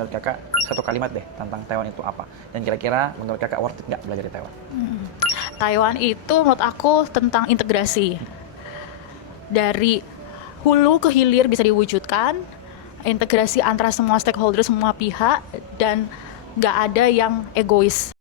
Menurut kakak, satu kalimat deh tentang Taiwan itu apa? Dan kira-kira menurut kakak worth it nggak belajar di Taiwan? Taiwan itu menurut aku tentang integrasi. Dari hulu ke hilir bisa diwujudkan, integrasi antara semua stakeholder, semua pihak, dan nggak ada yang egois.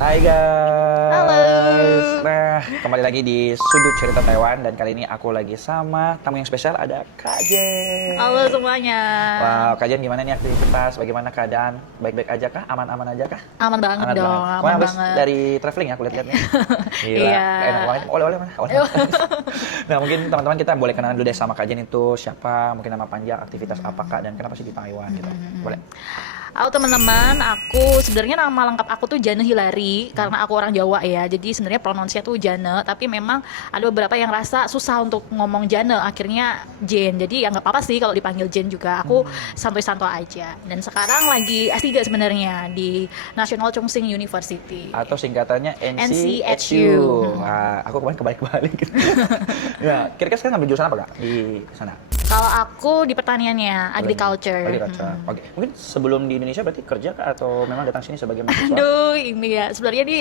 Hai Halo. guys, nah kembali lagi di Sudut Cerita Taiwan dan kali ini aku lagi sama tamu yang spesial ada Kak Jen. Halo semuanya. Wow, Kak Jen gimana nih aktivitas? Bagaimana keadaan? Baik-baik aja kah? Aman-aman aja kah? Aman banget Hangat dong, banget. aman Wah, habis banget. dari traveling ya aku lihat-lihat nih. Gila, Iya. enak banget. Oleh-oleh mana? Oleh. Nah, mungkin teman-teman kita boleh kenalan dulu deh sama Kak Jen itu siapa, mungkin nama panjang, aktivitas apa Kak, dan kenapa sih di Taiwan gitu. Boleh. Halo teman-teman, aku sebenarnya nama lengkap aku tuh Jane Hilary karena aku orang Jawa ya. Jadi sebenarnya pronounce-nya tuh Jane, tapi memang ada beberapa yang rasa susah untuk ngomong Jane, akhirnya Jane. Jadi ya nggak apa-apa sih kalau dipanggil Jane juga. Aku santai-santai aja. Dan sekarang lagi S3 sebenarnya di National Chung Sing University. Atau singkatannya NCHU. NCHU. Wah, aku kemarin kebalik-balik. Ya, kira-kira sekarang ngambil jurusan apa Kak di sana? Kalau aku di pertaniannya, agriculture. Agriculture. Oke. Mungkin sebelum di Indonesia berarti kerja Kak atau memang datang sini sebagai mahasiswa? Aduh, ini ya sebenarnya di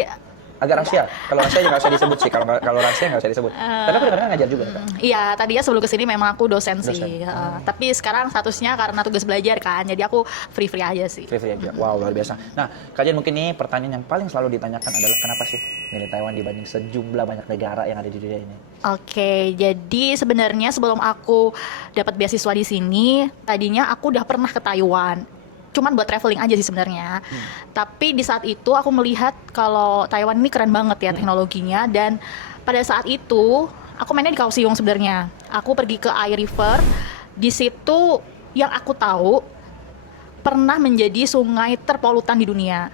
Agak rahasia. Kalau rahasia nggak usah disebut sih. Kalau rahasia nggak usah disebut. Tapi aku dengar ngajar juga Kak. Iya, tadinya sebelum kesini memang aku dosen Dosen. sih. Tapi sekarang statusnya karena tugas belajar kan, jadi aku free-free aja sih. Free aja. Wow, luar biasa. Nah, kajian mungkin nih pertanyaan yang paling selalu ditanyakan adalah kenapa sih milih Taiwan dibanding sejumlah banyak negara yang ada di dunia ini? Oke, jadi sebenarnya sebelum aku dapat beasiswa di sini, tadinya aku udah pernah ke Taiwan. Cuman buat traveling aja sih sebenarnya. Tapi di saat itu aku melihat kalau Taiwan ini keren banget ya teknologinya, dan pada saat itu aku mainnya di Kaohsiung sebenarnya. Aku pergi ke Ai River. Di situ yang aku tahu pernah menjadi sungai terpolutan di dunia.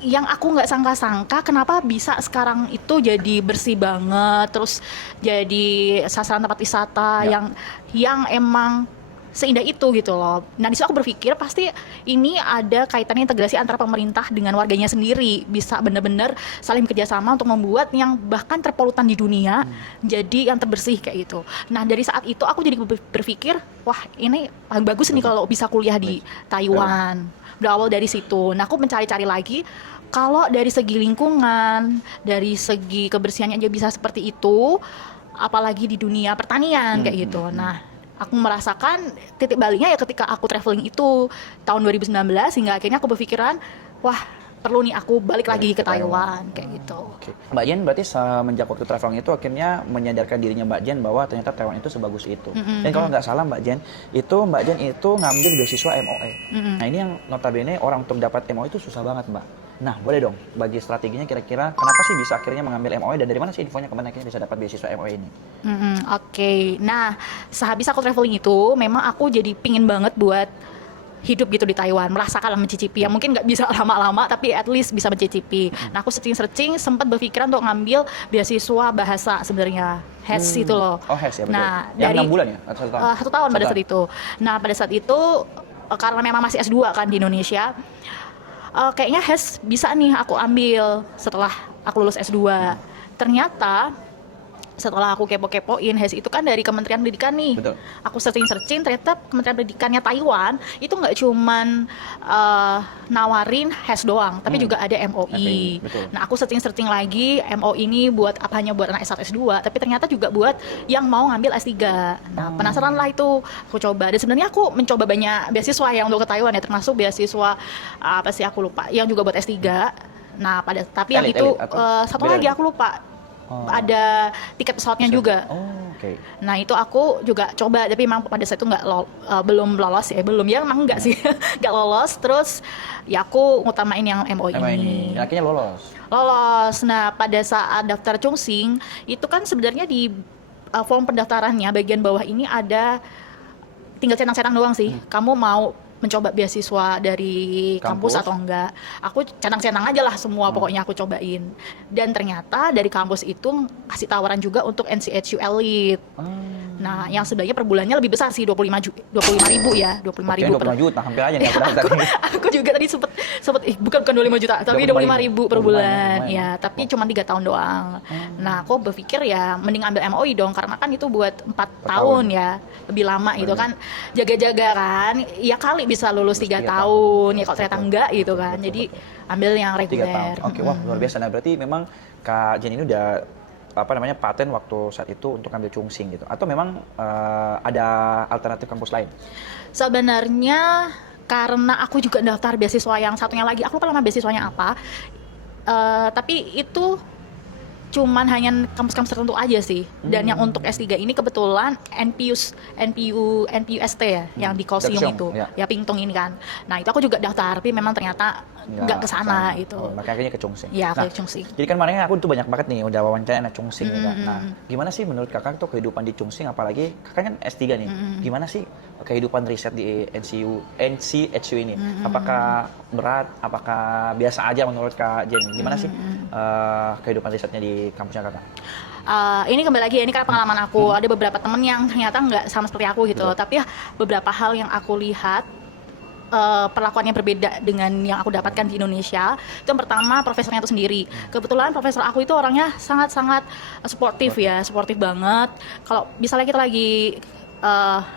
Yang aku nggak sangka-sangka kenapa bisa sekarang itu jadi bersih banget, terus jadi sasaran tempat wisata Ya. yang emang seindah itu gitu loh. Nah di situ aku berpikir pasti ini ada kaitannya integrasi antara pemerintah dengan warganya sendiri, bisa benar-benar saling bekerjasama untuk membuat yang bahkan terpolutan di dunia jadi yang terbersih kayak gitu. Nah dari saat itu aku jadi berpikir, wah ini paling bagus nih kalau bisa kuliah di Taiwan. Berawal dari situ. Nah aku mencari-cari lagi kalau dari segi lingkungan, dari segi kebersihannya aja bisa seperti itu, apalagi di dunia pertanian kayak gitu. Nah, aku merasakan titik baliknya ya ketika aku traveling itu tahun 2019 hingga akhirnya aku berpikiran, wah perlu nih aku balik lagi ke Taiwan kayak gitu. Oke. Mbak Jen berarti semenjak waktu traveling itu akhirnya menyadarkan dirinya Mbak Jen bahwa ternyata Taiwan itu sebagus itu. Dan kalau nggak salah Mbak Jen itu ngambil beasiswa MOE. Nah ini yang notabene orang untuk dapat MOE itu susah banget Mbak. Nah boleh dong bagi strateginya kira-kira kenapa sih bisa akhirnya mengambil MOE dan dari mana sih infonya kemana akhirnya bisa dapat beasiswa MOE ini? Oke. Nah, sehabis aku traveling itu memang aku jadi pingin banget buat hidup gitu di Taiwan, merasakan mencicipi ya mungkin nggak bisa lama-lama tapi at least bisa mencicipi. Nah aku searching sempat berpikiran untuk ngambil beasiswa bahasa sebenarnya HES itu loh. Oh HES ya betul. Nah Yang dari 6 bulan ya? Atau 1 tahun? 1 tahun pada 1 saat itu. Nah pada saat itu karena memang masih S2 kan di Indonesia, kayaknya HES bisa nih aku ambil setelah aku lulus S2. Ternyata setelah aku kepo-kepoin, HES itu kan dari Kementerian Pendidikan nih. Betul. Aku searching ternyata Kementerian Pendidikannya Taiwan itu nggak cuman nawarin HES doang, tapi juga ada MOI. betul. Nah aku searching lagi MOI ini buat apa, hanya buat anak S1 S2, tapi ternyata juga buat yang mau ngambil S3. Nah penasaran lah itu, aku coba. Dan sebenarnya aku mencoba banyak beasiswa ya untuk ke Taiwan ya, termasuk beasiswa apa sih aku lupa, yang juga buat S3. Nah tapi yang itu satu lagi aku lupa. Ada tiket pesawatnya juga. Oh, oke. Nah itu aku juga coba, tapi memang pada saat itu belum lolos ya, emang enggak sih, nggak lolos. Terus ya aku ngutamain yang MOI ini. Dan akhirnya lolos. Lolos. Nah pada saat daftar Chungsing itu kan sebenarnya di form pendaftarannya bagian bawah ini ada tinggal centang-centang doang sih. Kamu mau mencoba beasiswa dari kampus atau enggak. Aku centang-centang aja lah semua, pokoknya aku cobain. Dan ternyata dari kampus itu kasih tawaran juga untuk NCHU Elite. Nah, yang sebenarnya per bulannya lebih besar sih, 25.000 ya, 25.000 Oke, 25 juta, hampir aja nih Ya, aku daftar. aku juga tadi sempet bukan 25 juta, tapi 25.000 per Oh, lumayan, bulan. lumayan. Ya, tapi cuma 3 tahun doang. Nah, aku berpikir ya mending ambil MOI dong, karena kan itu buat 4 tahun ya, lebih lama gitu kan. Jaga-jaga kan, ya kali bisa lulus 3 3 tahun. Ya kalau ternyata Betul. enggak gitu kan. Betul, Jadi betul. ambil yang 3 reguler. tahun. Oke, wah luar biasa. Nah, berarti memang Kak Jen ini udah paten waktu saat itu untuk ambil Chungsing gitu. Atau memang ada alternatif kampus lain? Sebenarnya karena aku juga daftar beasiswa yang satunya lagi, aku lupa nama beasiswanya apa. Tapi itu cuman hanya kampus-kampus tertentu aja sih. Dan yang untuk S3 ini kebetulan NPUST ya, yang di Kaohsiung Kaohsiung, itu. ya. Ya Pingtung ini kan. Nah, itu aku juga daftar, tapi memang ternyata nggak ke sana gitu. Oh, makanya akhirnya ke Chungsing. Ya, Nah, ke Chungsing. jadi kan kemarin aku tuh banyak banget nih udah wawancara anak Chungsing gitu. Nah, gimana sih menurut kakak tuh kehidupan di Chungsing, apalagi kakak kan S3 nih. Gimana sih kehidupan riset di NCHU ini? Apakah berat? Apakah biasa aja menurut Kak Jen? Gimana sih kehidupan risetnya di kampusnya kakak? Ini kembali lagi, ini karena pengalaman aku. Ada beberapa temen yang ternyata nggak sama seperti aku gitu. Betul. Tapi ya beberapa hal yang aku lihat perlakuannya berbeda dengan yang aku dapatkan di Indonesia. Itu yang pertama, profesornya itu sendiri. Kebetulan profesor aku itu orangnya sangat-sangat suportif ya, suportif banget. Kalau misalnya kita lagi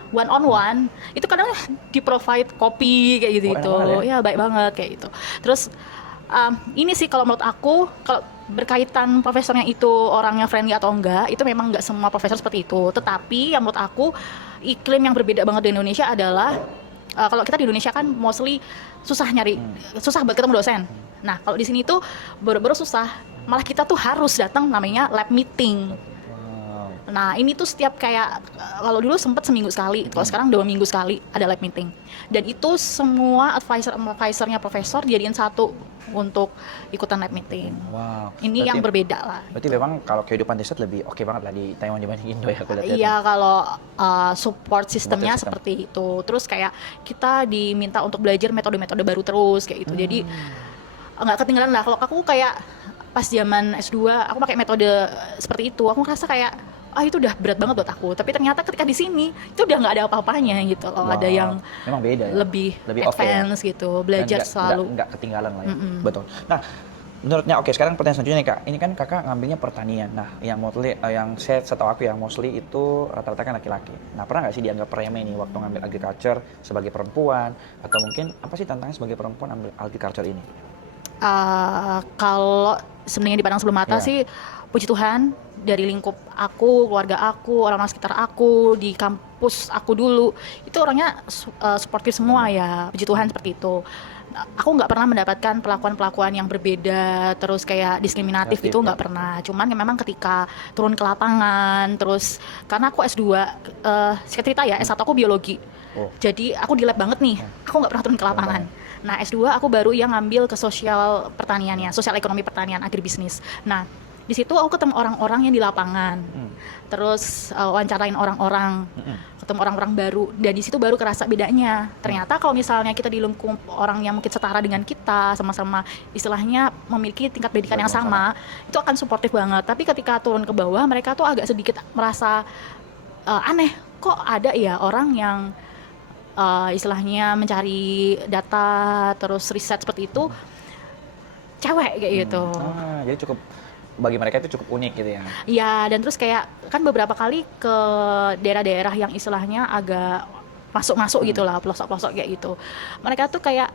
one on one, itu kadang di provide kopi kayak gitu gitu. enak banget Ya baik banget kayak gitu. Terus ini sih kalau menurut aku, kalau berkaitan profesornya itu orangnya friendly atau enggak, itu memang enggak semua profesor seperti itu. Tetapi yang menurut aku iklim yang berbeda banget di Indonesia adalah kalau kita di Indonesia kan mostly susah banget ketemu dosen. Nah, kalau di sini tuh baru-baru susah, malah kita tuh harus datang namanya lab meeting. Wow. Nah, ini tuh setiap kayak kalau dulu sempet seminggu sekali, kalau sekarang 2 minggu sekali ada lab meeting. Dan itu semua advisornya profesor dijadiin satu untuk ikutan lab meeting. Wow. Ini yang berbeda lah. Berarti memang kalau kehidupan riset lebih oke banget lah di Taiwan dibanding Indo ya, aku lihat. Iya, kalau support sistemnya Support system. seperti itu. Terus kayak kita diminta untuk belajar metode-metode baru terus kayak gitu. Jadi nggak ketinggalan lah. Kalau aku kayak pas zaman S2 aku pakai metode seperti itu, aku ngerasa kayak itu udah berat banget buat aku. Tapi ternyata ketika di sini itu udah nggak ada apa-apanya gitu. Kalau ada yang memang beda ya. lebih Lebih oke ya. advance gitu, belajar Dan selalu. nggak ketinggalan lah ya. Betul. Nah, menurutnya oke, sekarang pertanyaan selanjutnya nih Kak. Ini kan Kakak ngambilnya pertanian. Nah, yang mostly yang saya setahu aku yang mostly itu rata-rata kan laki-laki. Nah, pernah nggak sih dianggap remeh nih waktu ngambil agriculture sebagai perempuan, atau mungkin apa sih tantangannya sebagai perempuan ambil agriculture ini? Kalau sebenarnya dipandang sebelah mata Iya. sih, puji Tuhan dari lingkup aku, keluarga aku, orang-orang sekitar aku, di kampus aku dulu, itu orangnya suportif semua ya, puji Tuhan seperti itu. Aku nggak pernah mendapatkan perlakuan-perlakuan yang berbeda, terus kayak diskriminatif Negatif, gitu, ya. nggak pernah. Cuman ya memang ketika turun ke lapangan, terus karena aku S2, singkat cerita ya, S1 aku biologi. Oh. Jadi aku di lab banget nih, aku nggak pernah turun ke lapangan. Nah, S2 aku baru yang ngambil ke sosial pertaniannya, sosial ekonomi pertanian, agribisnis. Nah, di situ aku ketemu orang-orang yang di lapangan, terus wawancarain orang-orang, ketemu orang-orang baru, dan di situ baru kerasa bedanya. Ternyata kalau misalnya kita di lingkup orang yang mungkin setara dengan kita, sama-sama istilahnya memiliki tingkat pendidikan yang sama, itu akan suportif banget. Tapi ketika turun ke bawah, mereka tuh agak sedikit merasa aneh, kok ada ya orang yang istilahnya mencari data, terus riset seperti itu, cewek kayak gitu. Jadi cukup bagi mereka itu cukup unik gitu ya. Iya, dan terus kayak kan beberapa kali ke daerah-daerah yang istilahnya agak masuk-masuk gitu lah, pelosok-pelosok kayak gitu. Mereka tuh kayak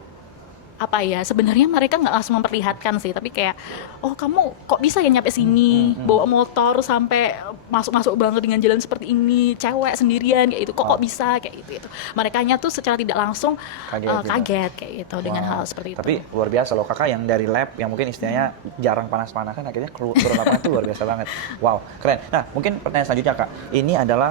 apa ya, sebenarnya mereka nggak langsung memperlihatkan sih, tapi kayak, oh kamu kok bisa ya nyampe sini, bawa motor sampai masuk-masuk banget dengan jalan seperti ini, cewek sendirian kayak gitu, kok bisa kayak gitu. Merekanya tuh secara tidak langsung kaget kayak gitu dengan hal seperti itu. Tapi luar biasa loh Kakak yang dari lab yang mungkin istilahnya jarang panas-panasan akhirnya turun lapangan itu luar biasa banget. Wow, keren. Nah, mungkin pertanyaan selanjutnya Kak. Ini adalah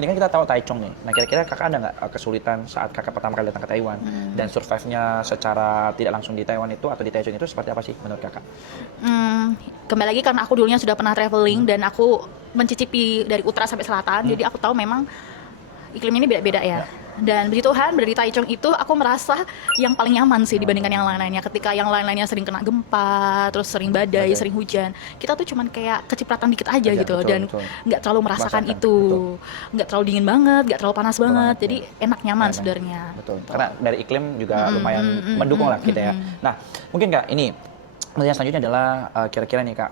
ini kan kita tahu Taichung nih. Nah, kira-kira Kakak ada nggak kesulitan saat Kakak pertama kali datang ke Taiwan dan survive-nya secara tidak langsung di Taiwan itu atau di Taichung itu seperti apa sih menurut Kakak? Kembali lagi karena aku dulunya sudah pernah traveling dan aku mencicipi dari utara sampai selatan, jadi aku tahu memang iklimnya ini beda-beda ya. Dan puji Tuhan berada di Taichung itu aku merasa yang paling nyaman sih dibandingkan yang lain-lainnya. Ketika yang lain-lainnya sering kena gempa, terus sering badai, sering hujan, kita tuh cuman kayak kecipratan dikit aja gitu, dan nggak terlalu merasakan itu, nggak terlalu dingin banget, nggak terlalu panas banget, jadi enak nyaman sebenarnya. Betul. Karena dari iklim juga lumayan mendukung lah kita ya. Nah, mungkin Kak, ini yang selanjutnya adalah kira-kira nih Kak,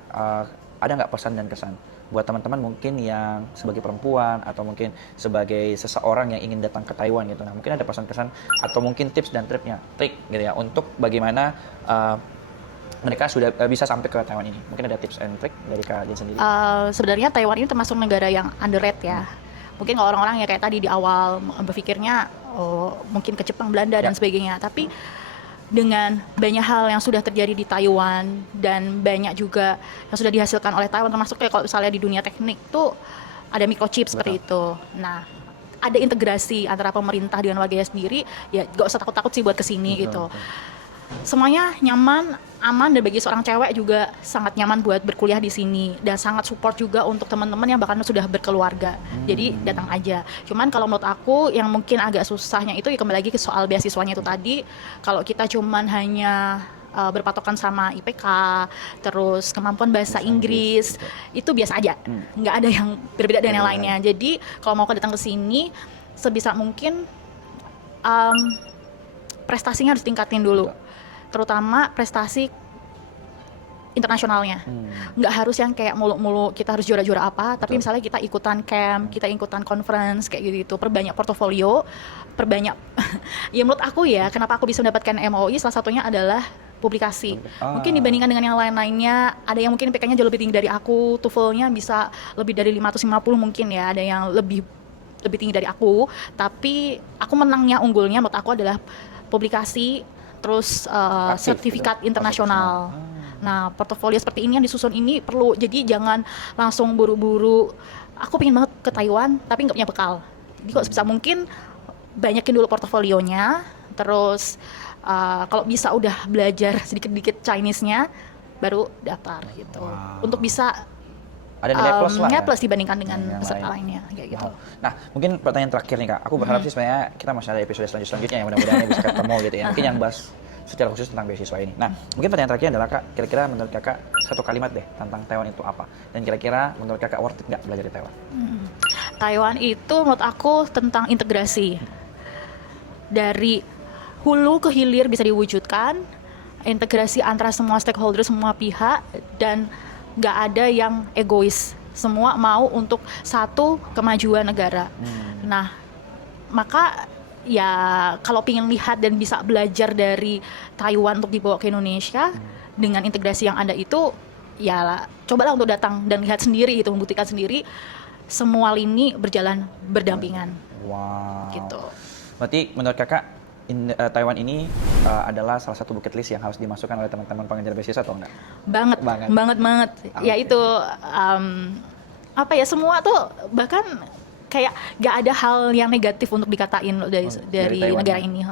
ada nggak pesan dan kesan buat teman-teman mungkin yang sebagai perempuan atau mungkin sebagai seseorang yang ingin datang ke Taiwan gitu. Nah, mungkin ada pesan-kesan atau mungkin tips dan trik gitu ya untuk bagaimana mereka sudah bisa sampai ke Taiwan ini. Mungkin ada tips and trick dari Kak Jen sendiri. Sebenarnya Taiwan ini termasuk negara yang underrated ya. Mungkin kalau orang-orang ya kayak tadi di awal berpikirnya mungkin ke Jepang, Belanda dan sebagainya, tapi dengan banyak hal yang sudah terjadi di Taiwan dan banyak juga yang sudah dihasilkan oleh Taiwan, termasuk kayak kalau misalnya di dunia teknik tuh ada microchip seperti itu. Nah, ada integrasi antara pemerintah dengan warganya sendiri, ya gak usah takut-takut sih buat kesini gitu. Semuanya nyaman, aman, dan bagi seorang cewek juga sangat nyaman buat berkuliah di sini, dan sangat support juga untuk teman-teman yang bahkan sudah berkeluarga. Jadi datang aja. Cuman kalau menurut aku yang mungkin agak susahnya itu ya kembali lagi ke soal beasiswanya itu tadi. Kalau kita cuman hanya berpatokan sama IPK, terus kemampuan bahasa Inggris, itu biasa aja. Nggak ada yang berbeda dengan yang lainnya. Jadi kalau mau datang ke sini, sebisa mungkin prestasinya harus tingkatin dulu. Terutama prestasi internasionalnya. Nggak harus yang kayak mulu-mulu kita harus juara-juara apa, tapi misalnya kita ikutan camp, kita ikutan conference kayak gitu, perbanyak portofolio, perbanyak ya menurut aku ya, kenapa aku bisa mendapatkan MOI salah satunya adalah publikasi. Mungkin dibandingkan dengan yang lain-lainnya, ada yang mungkin IPK-nya jauh lebih tinggi dari aku, TOEFL-nya bisa lebih dari 550 mungkin ya, ada yang lebih tinggi dari aku, tapi aku menangnya, unggulnya menurut aku adalah publikasi, terus sertifikat internasional. Nah, portofolio seperti ini yang disusun ini perlu, jadi jangan langsung buru-buru aku pengen banget ke Taiwan tapi nggak punya bekal. Jadi kok sebisa mungkin banyakin dulu portofolionya, terus kalau bisa udah belajar sedikit-sedikit Chinese-nya baru daftar gitu. Untuk bisa ada nilai plus lah ya? plus dibandingkan dengan peserta lainnya kayak gitu. Nah, mungkin pertanyaan terakhir nih Kak, aku berharap sih sebenarnya kita masih ada episode selanjutnya yang mudah-mudahan bisa ketemu gitu ya, mungkin yang bahas secara khusus tentang beasiswa ini. Nah, mungkin pertanyaan terakhir adalah Kak, kira-kira menurut Kakak satu kalimat deh tentang Taiwan itu apa, dan kira-kira menurut Kakak worth it nggak belajar di Taiwan? Taiwan itu menurut aku tentang integrasi, dari hulu ke hilir bisa diwujudkan, integrasi antara semua stakeholder, semua pihak, dan nggak ada yang egois, semua mau untuk satu kemajuan negara. Nah, maka ya kalau pengen lihat dan bisa belajar dari Taiwan untuk dibawa ke Indonesia dengan integrasi yang ada itu, ya cobalah untuk datang dan lihat sendiri itu, membuktikan sendiri semua lini berjalan berdampingan. Wow. Gitu. Berarti menurut Kakak Taiwan ini adalah salah satu bucket list yang harus dimasukkan oleh teman-teman pengejar beasiswa atau enggak? Banget. Ya itu apa ya, semua tuh bahkan kayak gak ada hal yang negatif untuk dikatain dari negara ini.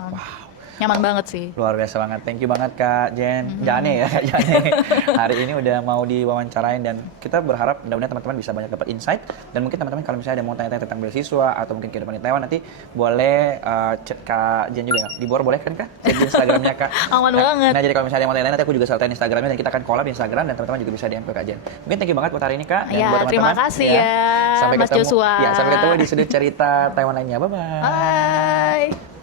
Nyaman banget sih. Luar biasa banget. Thank you banget Kak Jen. Jane ya Kak Jane. Hari ini udah mau diwawancarain, dan kita berharap mudah-mudahan teman-teman bisa banyak dapat insight, dan mungkin teman-teman kalau misalnya ada mau tanya-tanya tentang beasiswa atau mungkin kehidupan di Taiwan, nanti boleh chat Kak Jen juga ya. Di bawah boleh kan Kak? Chat di Instagramnya Kak. Aman banget. Nah, jadi kalau misalnya ada mau tanya nanti aku juga saltain Instagramnya, dan kita akan collab di Instagram, dan teman-teman juga bisa DM ke Kak Jen. Mungkin thank you banget buat hari ini Kak. Dan Ya, buat terima kasih ya sampai Mas ketemu, Joshua. Ya, sampai ketemu di sudut cerita Taiwan lainnya. Bye-bye. Bye.